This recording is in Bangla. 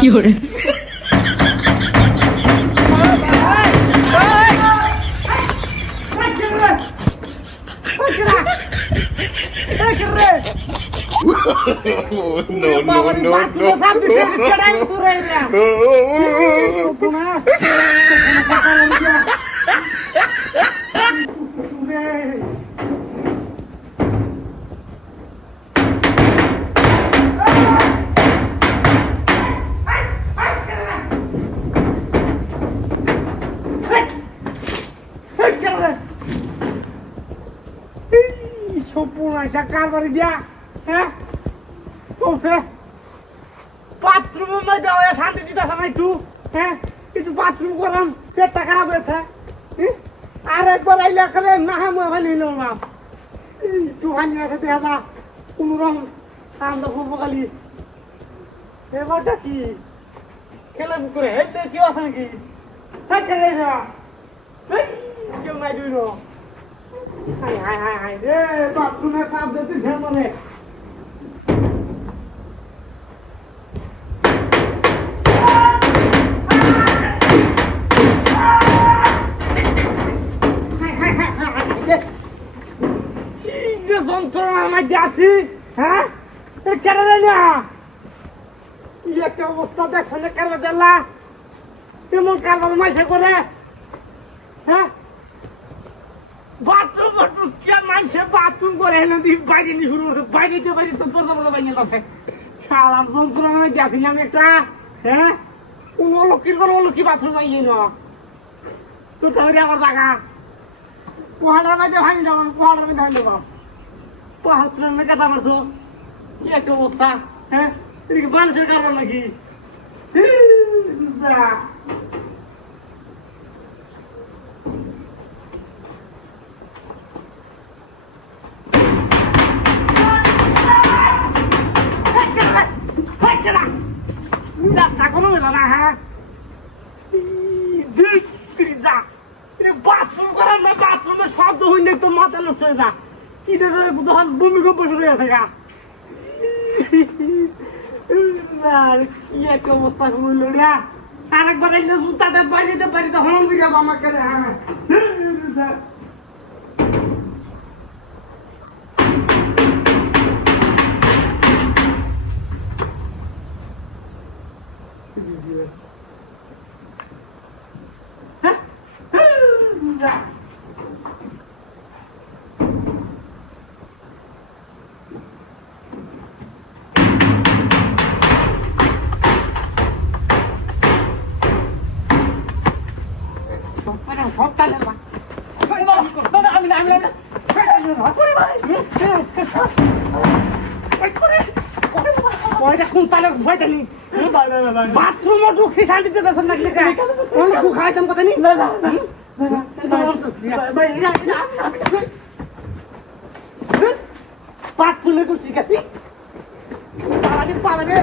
有人。No, no, no, কারবারি দিয়া হ্যাঁ বলছে বাথরুমের মধ্যে ওই শান্তি দিতেছে না একটু হ্যাঁ একটু বাথরুম করলাম পেটটা খারাপ হয়েছে আর একবার আইলে করে না মোবাইল নিল না একটু ভাঙি আছে দেখা কোন রকম আমরা করবো খালি এবারটা কি খেলে করে হেঁটে কেউ আছে নাকি খেলে না কেউ নাই দুই হাই হাই হাই হাই রে বাথরুমের কাপ দিতে ঘের মানে যন্ত্রণা আমার যাচ্ছি হ্যাঁ কেন না কি একটা অবস্থা দেখছেন কেন দিল্লা এমন কারবার মাইসে করে হ্যাঁ বাথরুম বাথরুম কে মানছে বাথরুম করে এনে বাইরে নিয়ে শুরু করছে বাইরে দিয়ে বাইরে তো তোর বলে বাইরে যাচ্ছে সারা যন্ত্রণা যাচ্ছি আমি একটা হ্যাঁ কোন অলক্ষীর করে অলক্ষী বাথরুম আইয়ে না তো তাহলে আমার জায়গা পোহাটার মধ্যে ভাঙি না পোহাটার মধ্যে ভাঙি দেবো পাহাড়ের মেয়ে কথা বলছো কি একটা অবস্থা হ্যাঁ এদিকে মানুষের কারণ নাকি রাস্তা কোনো মেলা না হ্যাঁ বাথরুম করার না বাথরুমের শব্দ হইলে তো মাথা নষ্ট হয়ে যা কি তখন ভূমিকম্প শুরু হয়ে থাকা কি একটা অবস্থা হইল না আরেকবার এলে জুতাটা বাইরে পারি তো হলম দিয়ে আমাকে হ্যাঁ বাথরুম ঢুকছি শান্তিতে দেখেন না খাইতাম কথা নি বাথরুমে ঢুকছি পাড়াবে